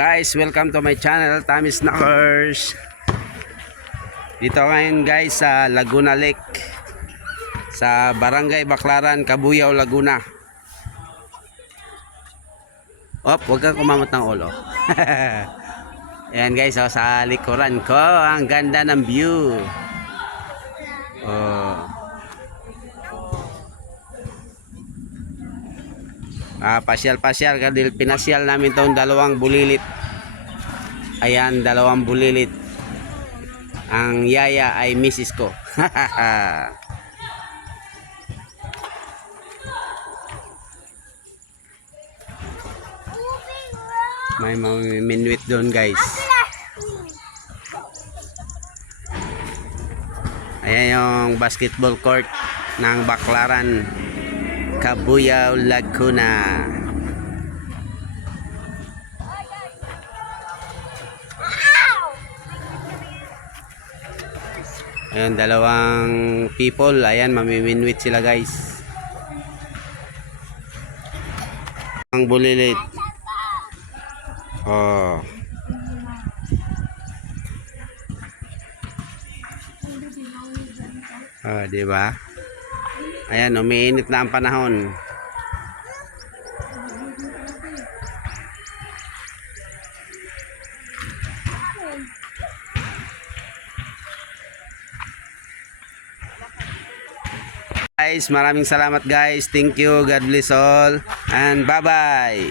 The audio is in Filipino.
Guys, welcome to my channel, Tommy Snackers. Dito ngayon guys sa Laguna Lake, sa Barangay Baclaran, Cabuyao, Laguna. Huwag kang kumamot ng ulo. Ayan guys, sa likuran ko, ang ganda ng view. Pasyal-pasyal kadil pinasyal namin tong dalawang bulilit. Ayan, dalawang bulilit. Ang yaya ay misis ko. May mga minwit doon guys. Ayan yung basketball court ng Baclaran, Cabuyao, Laguna. Ayan, dalawang people. Ayan, mamiminwit sila guys. Ang bulilit. Di ba? Ayan, umiinit na ang panahon. Guys, maraming salamat guys. Thank you. God bless all. And bye-bye.